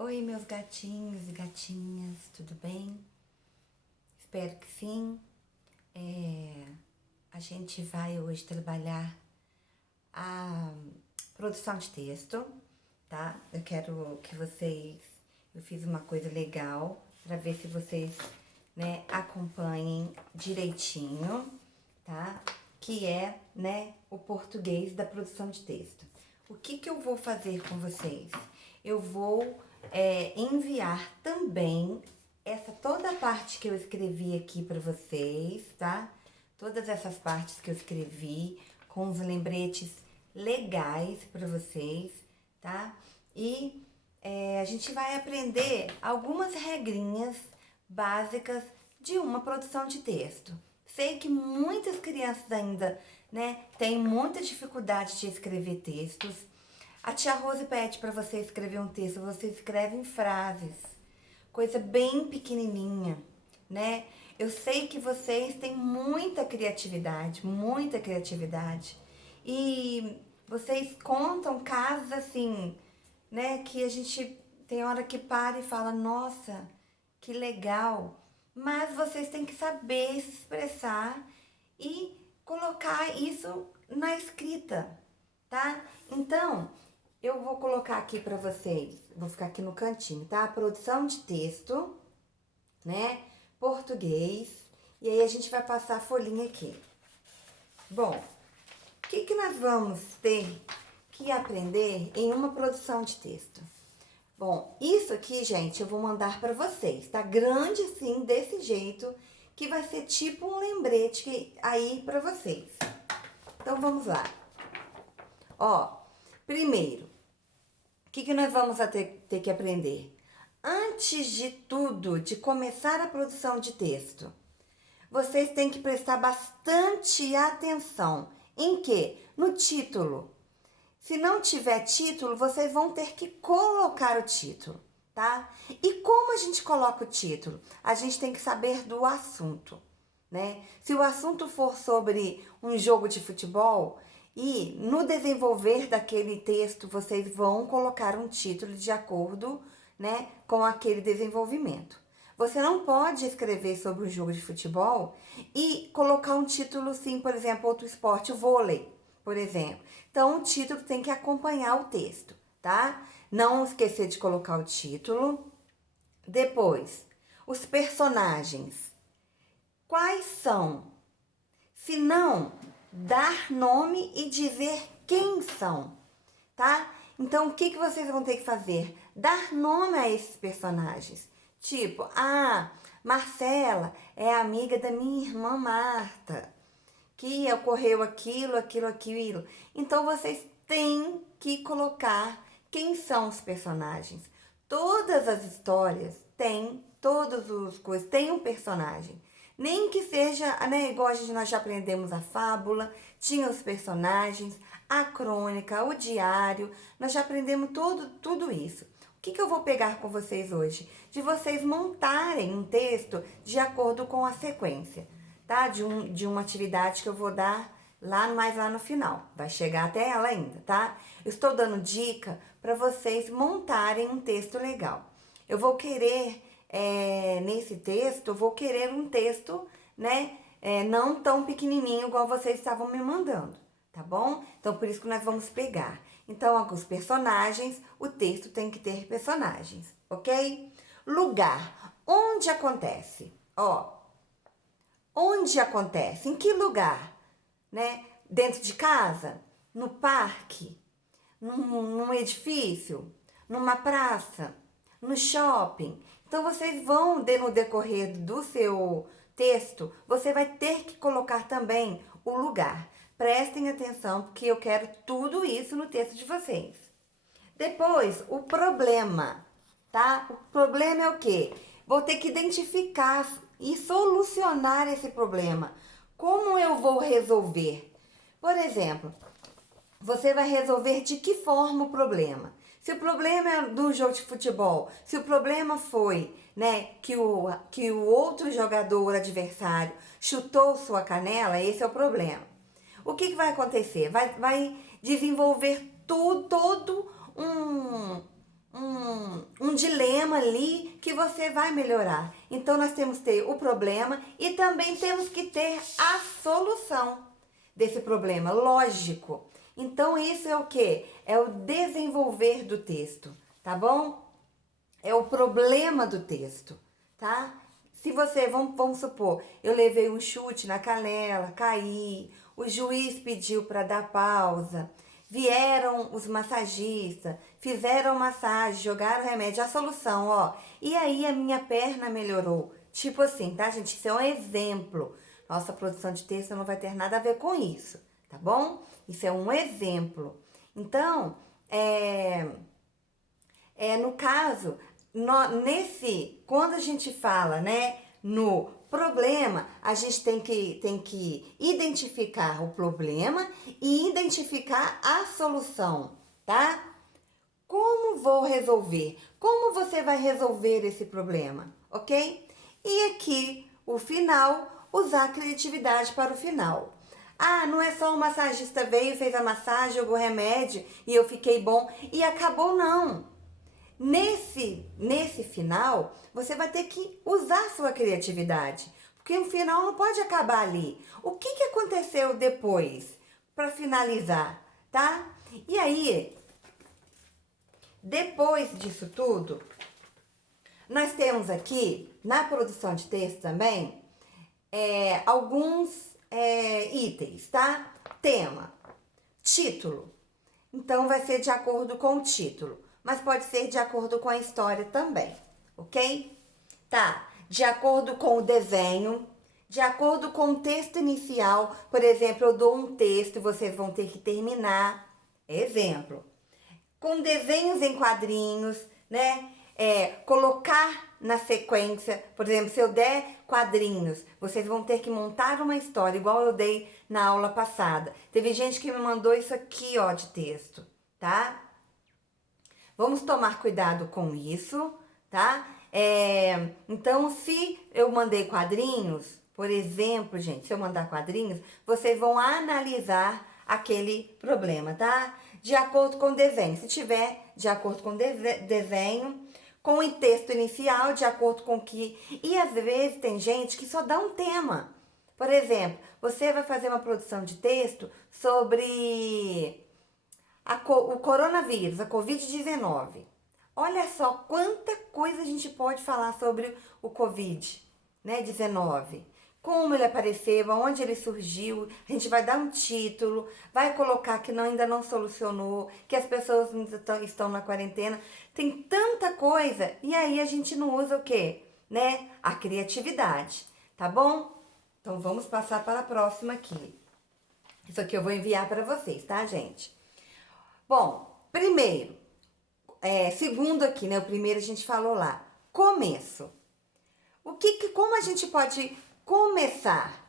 Oi, meus gatinhos e gatinhas, tudo bem? Espero que sim. A gente vai hoje trabalhar a produção de texto, tá? Eu quero que vocês... Eu fiz uma coisa legal para ver se vocês, acompanhem direitinho, tá? Que é, o português da produção de texto. O que eu vou fazer com vocês? Eu vou enviar também toda a parte que eu escrevi aqui para vocês, tá? Todas essas partes que eu escrevi com os lembretes legais para vocês, tá? E a gente vai aprender algumas regrinhas básicas de uma produção de texto. Sei que muitas crianças ainda, têm muita dificuldade de escrever textos. A tia Rose pede para você escrever um texto, você escreve em frases, coisa bem pequenininha, né? Eu sei que vocês têm muita criatividade, e vocês contam casos assim, né, que a gente tem hora que para e fala, nossa, que legal. Mas vocês têm que saber se expressar e colocar isso na escrita, tá? Então, eu vou colocar aqui para vocês, vou ficar aqui no cantinho, tá? Produção de texto, né? Português. E aí a gente vai passar a folhinha aqui. Bom, o que nós vamos ter que aprender em uma produção de texto? Bom, isso aqui, gente, eu vou mandar para vocês, tá? Grande assim, desse jeito, que vai ser tipo um lembrete aí para vocês. Então, vamos lá. Ó, primeiro, o que nós vamos ter que aprender? Antes de tudo, de começar a produção de texto, vocês têm que prestar bastante atenção em quê? No título. Se não tiver título, vocês vão ter que colocar o título, tá? E como a gente coloca o título? A gente tem que saber do assunto, né? Se o assunto for sobre um jogo de futebol e no desenvolver daquele texto vocês vão colocar um título de acordo, né, com aquele desenvolvimento. Você não pode escrever sobre um jogo de futebol e colocar um título assim, por exemplo, outro esporte, o vôlei, por exemplo. Então, o título tem que acompanhar o texto, tá? Não esquecer de colocar o título. Depois, os personagens. Quais são? Se não, dar nome e dizer quem são, tá? Então, o que vocês vão ter que fazer? Dar nome a esses personagens. Tipo, Marcela é amiga da minha irmã Marta, que ocorreu aquilo. Então, vocês têm que colocar quem são os personagens. Todas as histórias têm, todas as coisas, têm um personagem. Nem que seja, né, igual nós já aprendemos a fábula, tinha os personagens, a crônica, o diário, nós já aprendemos tudo isso. O que eu vou pegar com vocês hoje? De vocês montarem um texto de acordo com a sequência, tá? De uma atividade que eu vou dar mais lá no final. Vai chegar até ela ainda, tá? Eu estou dando dica para vocês montarem um texto legal. Eu vou querer, nesse texto, eu vou querer um texto, né? Não tão pequenininho igual vocês estavam me mandando, tá bom? Então, por isso que nós vamos pegar. Então, os personagens, o texto tem que ter personagens, ok? Lugar. Onde acontece? Ó, onde acontece? Em que lugar? Né? Dentro de casa? No parque? Num edifício? Numa praça? No shopping? Então, vocês vão, no decorrer do seu texto, você vai ter que colocar também o lugar. Prestem atenção, porque eu quero tudo isso no texto de vocês. Depois, o problema, tá? O problema é o quê? Vou ter que identificar e solucionar esse problema. Como eu vou resolver? Por exemplo, você vai resolver de que forma o problema? Se o problema é do jogo de futebol, se o problema foi, né, que o outro jogador adversário chutou sua canela, esse é o problema. O que vai acontecer? Vai desenvolver todo um dilema ali que você vai melhorar. Então nós temos que ter o problema e também temos que ter a solução desse problema, lógico. Então isso é o quê? É o desenvolver do texto, tá bom? É o problema do texto, tá? Se você, vamos supor, eu levei um chute na canela, caí, o juiz pediu para dar pausa, vieram os massagistas, fizeram massagem, jogaram remédio, a solução, ó. E aí a minha perna melhorou. Tipo assim, tá, gente? Isso é um exemplo. Nossa produção de texto não vai ter nada a ver com isso, tá bom? Isso é um exemplo. Então, no caso, quando a gente fala, né, no problema, a gente tem que identificar o problema e identificar a solução, tá? Como vou resolver? Como você vai resolver esse problema, ok? E aqui, o final, usar a criatividade para o final. Ah, não é só o massagista veio, fez a massagem, jogou remédio e eu fiquei bom e acabou, não. Nesse final, você vai ter que usar a sua criatividade, porque o final não pode acabar ali. O que aconteceu depois, para finalizar, tá? E aí, depois disso tudo, nós temos aqui, na produção de texto também, alguns itens, tá? Tema, título. Então, vai ser de acordo com o título, mas pode ser de acordo com a história também, ok? Tá, de acordo com o desenho, de acordo com o texto inicial. Por exemplo, eu dou um texto e vocês vão ter que terminar. Exemplo, com desenhos em quadrinhos, né? Colocar na sequência, por exemplo, se eu der quadrinhos, vocês vão ter que montar uma história, igual eu dei na aula passada. Teve gente que me mandou isso aqui, ó, de texto, tá? Vamos tomar cuidado com isso, tá? Então, se eu mandei quadrinhos, por exemplo, gente, se eu mandar quadrinhos, vocês vão analisar aquele problema, tá? De acordo com o desenho. Se tiver de acordo com o desenho, com o texto inicial, de acordo com que... E às vezes tem gente que só dá um tema. Por exemplo, você vai fazer uma produção de texto sobre o coronavírus, a Covid-19. Olha só quanta coisa a gente pode falar sobre o Covid, né, 19. Como ele apareceu, onde ele surgiu, a gente vai dar um título, vai colocar que ainda não solucionou, que as pessoas estão na quarentena. Tem tanta coisa, e aí a gente não usa o quê? Né? A criatividade, tá bom? Então vamos passar para a próxima aqui. Isso aqui eu vou enviar para vocês, tá, gente? Bom, primeiro, segundo aqui, né? O primeiro a gente falou lá, começo. Como a gente pode começar?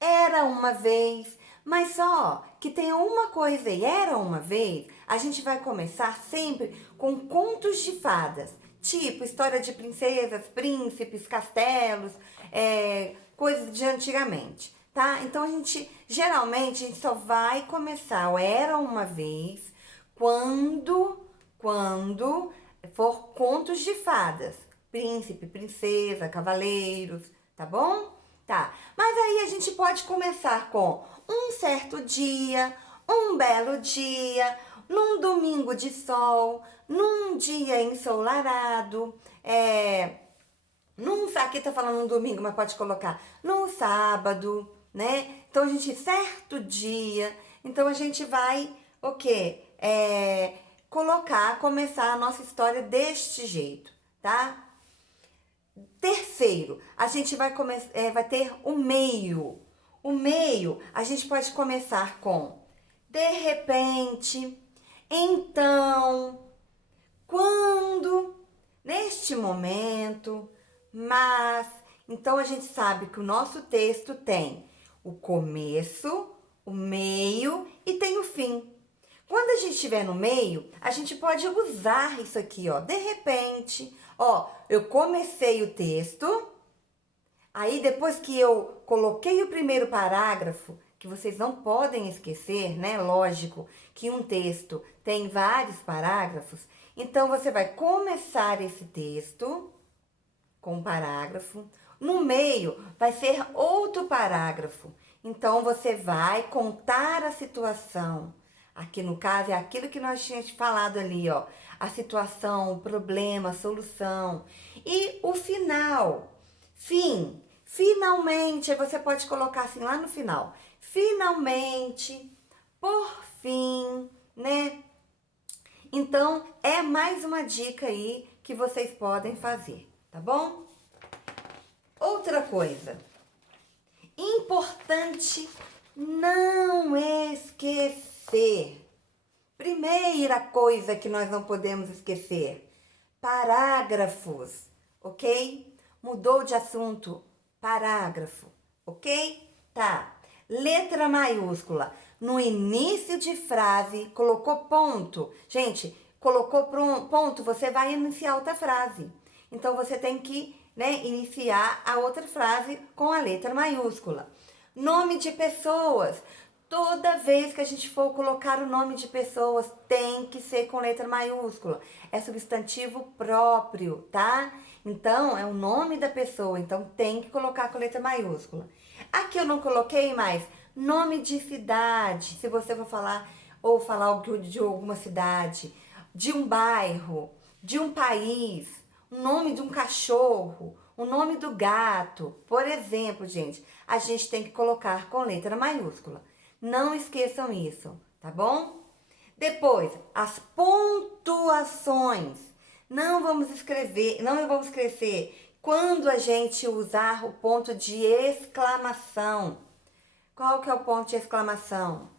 Era uma vez, mas só que tem uma coisa aí, era uma vez, a gente vai começar sempre com contos de fadas, tipo história de princesas, príncipes, castelos, coisas de antigamente, tá? Então geralmente a gente só vai começar o era uma vez quando for contos de fadas, príncipe, princesa, cavaleiros, tá bom? Tá, mas aí a gente pode começar com um certo dia, um belo dia, num domingo de sol, num dia ensolarado, aqui tá falando um domingo, mas pode colocar num sábado, né? Então, certo dia, então a gente vai, o quê? Começar a nossa história deste jeito, tá? Terceiro, a gente vai ter o meio. O meio, a gente pode começar com de repente, então, quando, neste momento, mas. Então, a gente sabe que o nosso texto tem o começo, o meio e tem o fim. Quando a gente estiver no meio, a gente pode usar isso aqui, ó. De repente, ó, eu comecei o texto, aí depois que eu coloquei o primeiro parágrafo, que vocês não podem esquecer, né? Lógico que um texto tem vários parágrafos, Então, você vai começar esse texto com um parágrafo. No meio, vai ser outro parágrafo. Então, você vai contar a situação. Aqui, no caso, é aquilo que nós tínhamos falado ali, ó. A situação, o problema, a solução. E o final. Fim. Finalmente, aí você pode colocar assim lá no final. Finalmente, por fim, né? Então, é mais uma dica aí que vocês podem fazer, tá bom? Outra coisa, importante não esquecer. Primeira coisa que nós não podemos esquecer, parágrafos, ok? Mudou de assunto, parágrafo, ok? Tá. Letra maiúscula. No início de frase, colocou ponto. Gente, colocou ponto, você vai iniciar outra frase. Então, você tem que, né, iniciar a outra frase com a letra maiúscula. Nome de pessoas. Toda vez que a gente for colocar o nome de pessoas, tem que ser com letra maiúscula. É substantivo próprio, tá? Então, é o nome da pessoa, então tem que colocar com letra maiúscula. Aqui eu não coloquei mais nome de cidade, se você for falar ou falar algo de alguma cidade, de um bairro, de um país, o nome de um cachorro, o nome do gato. Por exemplo, gente, a gente tem que colocar com letra maiúscula. Não esqueçam isso, tá bom? Depois, as pontuações. Não vamos esquecer quando a gente usar o ponto de exclamação. Qual que é o ponto de exclamação?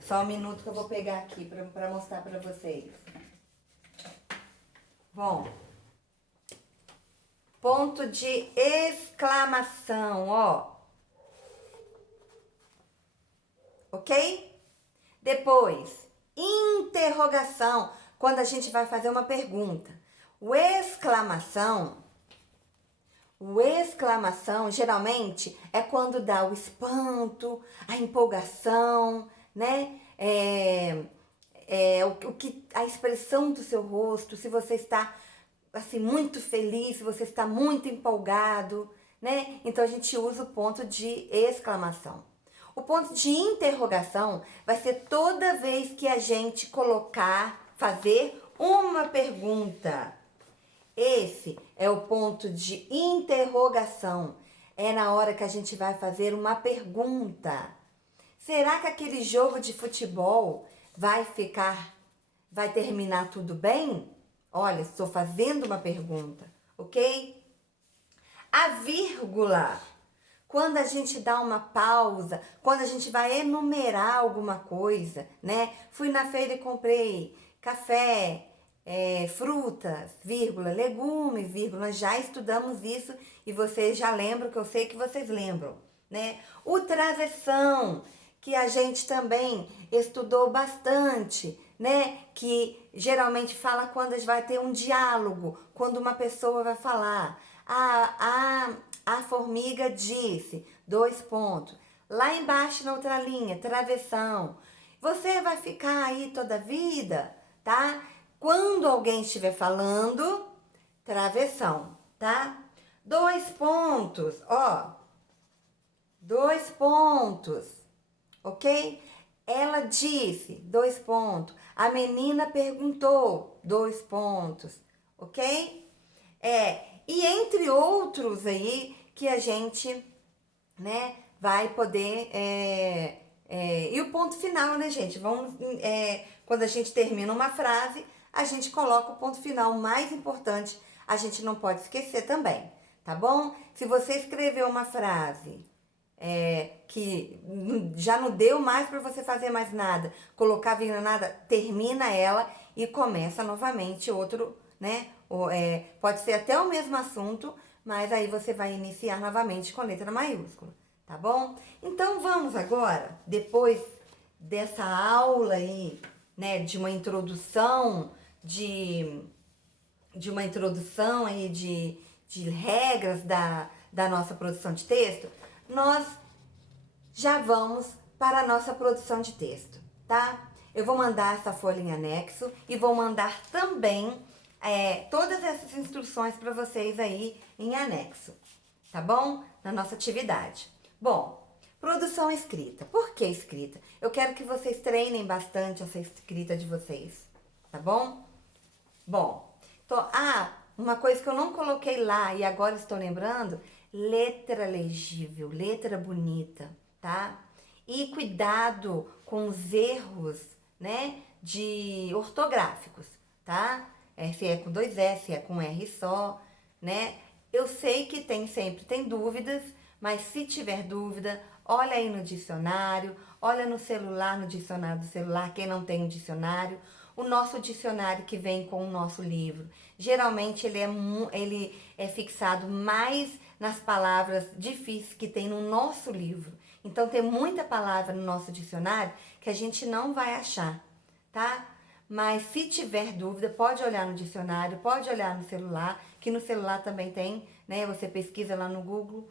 Só um minuto que eu vou pegar aqui para mostrar para vocês. Bom, ponto de exclamação, ó. Ok? Depois, interrogação, quando a gente vai fazer uma pergunta. O exclamação geralmente é quando dá o espanto, a empolgação, né? A expressão do seu rosto, se você está assim muito feliz, se você está muito empolgado, né? Então a gente usa o ponto de exclamação. O ponto de interrogação vai ser toda vez que a gente fazer uma pergunta. Esse é o ponto de interrogação. É na hora que a gente vai fazer uma pergunta. Será que aquele jogo de futebol vai terminar tudo bem? Olha, estou fazendo uma pergunta, ok? A vírgula. Quando a gente dá uma pausa, quando a gente vai enumerar alguma coisa, né? Fui na feira e comprei café, frutas, vírgula, legumes, vírgula. Já estudamos isso e vocês já lembram, que eu sei que vocês lembram, né? O travessão, que a gente também estudou bastante, né? Que geralmente fala quando a gente vai ter um diálogo, quando uma pessoa vai falar. A formiga disse, 2 pontos. Lá embaixo na outra linha, travessão. Você vai ficar aí toda a vida, tá? Quando alguém estiver falando, travessão, tá? 2 pontos, ó. 2 pontos, ok? Ela disse, 2 pontos. A menina perguntou, 2 pontos, ok? E entre outros aí que a gente, né, vai poder... e o ponto final, né, gente? Quando a gente termina uma frase, a gente coloca o ponto final mais importante. A gente não pode esquecer também, tá bom? Se você escreveu uma frase que já não deu mais para você fazer mais nada, colocar vírgula nada, termina ela e começa novamente outro, né? Pode ser até o mesmo assunto, mas aí você vai iniciar novamente com letra maiúscula, tá bom? Então vamos agora, depois dessa aula aí, né, de uma introdução aí de regras da nossa produção de texto, nós já vamos para a nossa produção de texto, tá? Eu vou mandar essa folha em anexo e vou mandar também todas essas instruções para vocês aí em anexo, tá bom? Na nossa atividade. Bom, produção escrita. Por que escrita? Eu quero que vocês treinem bastante essa escrita de vocês, tá bom? Bom, uma coisa que eu não coloquei lá e agora estou lembrando, letra legível, letra bonita, tá? E cuidado com os erros, né, de ortográficos, tá? Se é com dois S, se é com R só, né? Eu sei que sempre tem dúvidas, mas se tiver dúvida, olha aí no dicionário, olha no celular, no dicionário do celular, quem não tem um dicionário, o nosso dicionário que vem com o nosso livro. Geralmente ele é fixado mais nas palavras difíceis que tem no nosso livro. Então tem muita palavra no nosso dicionário que a gente não vai achar, tá? Mas se tiver dúvida, pode olhar no dicionário, pode olhar no celular, que no celular também tem, né? Você pesquisa lá no Google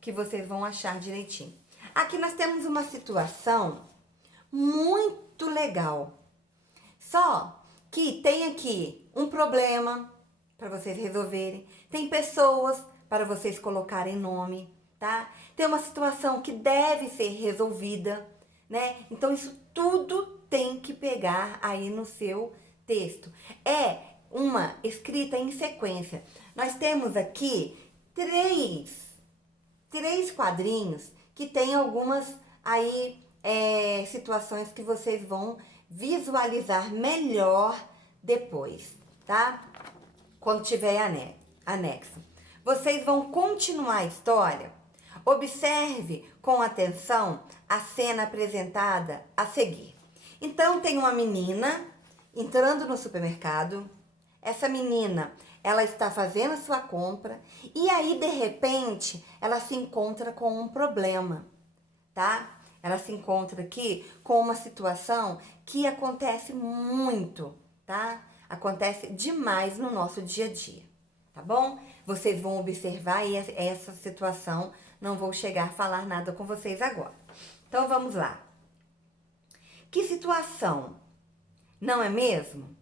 que vocês vão achar direitinho. Aqui nós temos uma situação muito legal. Só que tem aqui um problema para vocês resolverem, tem pessoas para vocês colocarem nome, tá? Tem uma situação que deve ser resolvida, né? Então isso tudo tem que pegar aí no seu texto. É uma escrita em sequência. Nós temos aqui três quadrinhos que tem algumas aí situações que vocês vão visualizar melhor depois, tá? Quando tiver anexo. Vocês vão continuar a história. Observe com atenção a cena apresentada a seguir. Então, tem uma menina entrando no supermercado. Essa menina, ela está fazendo a sua compra e aí, de repente, ela se encontra com um problema, tá? Ela se encontra aqui com uma situação que acontece muito, tá? Acontece demais no nosso dia a dia, tá bom? Vocês vão observar essa situação, não vou chegar a falar nada com vocês agora. Então, vamos lá. Que situação, não é mesmo?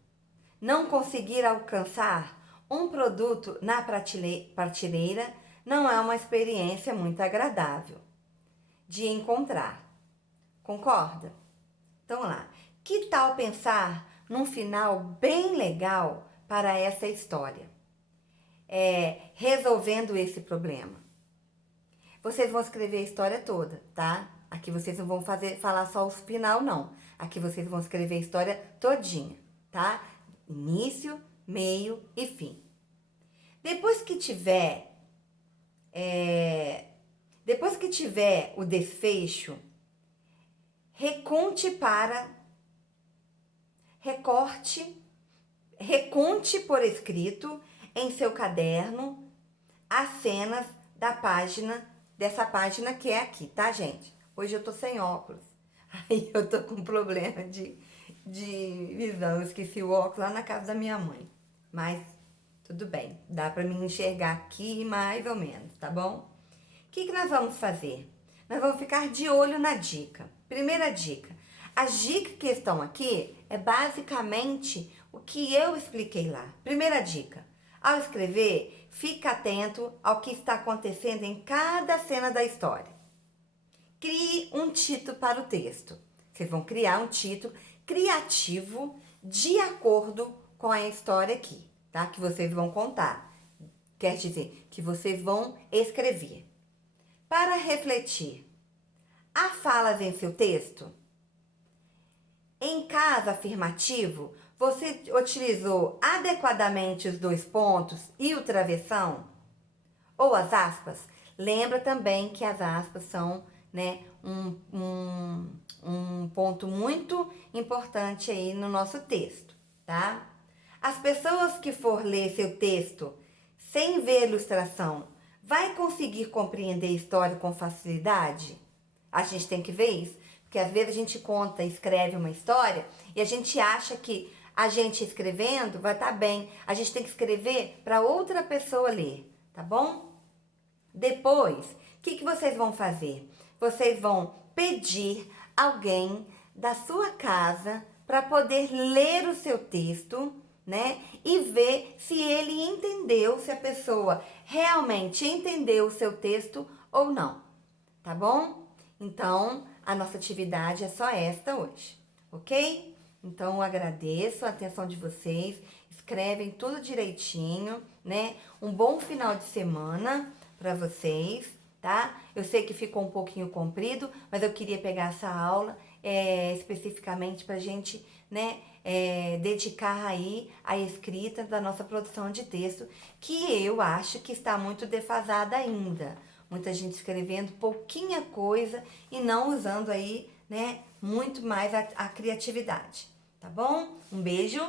Não conseguir alcançar um produto na prateleira não é uma experiência muito agradável de encontrar. Concorda? Então lá, que tal pensar num final bem legal para essa história? Resolvendo esse problema. Vocês vão escrever a história toda, tá? Aqui vocês não vão falar só o final, não. Aqui vocês vão escrever a história todinha, tá? Início, meio e fim. Depois que tiver o desfecho, reconte por escrito em seu caderno as cenas dessa página que é aqui, tá, gente? Hoje eu tô sem óculos, aí eu tô com problema de visão, eu esqueci o óculos lá na casa da minha mãe, mas tudo bem, dá pra me enxergar aqui mais ou menos, tá bom? O que nós vamos fazer? Nós vamos ficar de olho na dica. Primeira dica. As dicas que estão aqui é basicamente o que eu expliquei lá. Primeira dica. Ao escrever, fique atento ao que está acontecendo em cada cena da história. Crie um título para o texto. Vocês vão criar um título criativo de acordo com a história aqui, tá? Que vocês vão contar. Quer dizer, que vocês vão escrever. Para refletir, há falas em seu texto? Em caso afirmativo, você utilizou adequadamente os dois pontos e o travessão? Ou as aspas? Lembra também que as aspas são, né, um ponto muito importante aí no nosso texto, tá? As pessoas que for ler seu texto sem ver ilustração, vai conseguir compreender a história com facilidade? A gente tem que ver isso, porque às vezes a gente escreve uma história e a gente acha que a gente escrevendo vai estar bem. A gente tem que escrever para outra pessoa ler, tá bom? Depois, o que vocês vão fazer? Vocês vão pedir alguém da sua casa para poder ler o seu texto, né? E ver se ele entendeu, se a pessoa realmente entendeu o seu texto ou não, tá bom? Então, a nossa atividade é só esta hoje, ok? Então, eu agradeço a atenção de vocês, escrevem tudo direitinho, né? Um bom final de semana para vocês, tá? Eu sei que ficou um pouquinho comprido, mas eu queria pegar essa aula especificamente para a gente, né, dedicar aí a escrita da nossa produção de texto, que eu acho que está muito defasada ainda. Muita gente escrevendo pouquinha coisa e não usando aí, né, muito mais a criatividade, tá bom? Um beijo,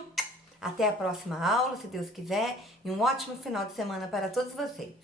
até a próxima aula, se Deus quiser, e um ótimo final de semana para todos vocês.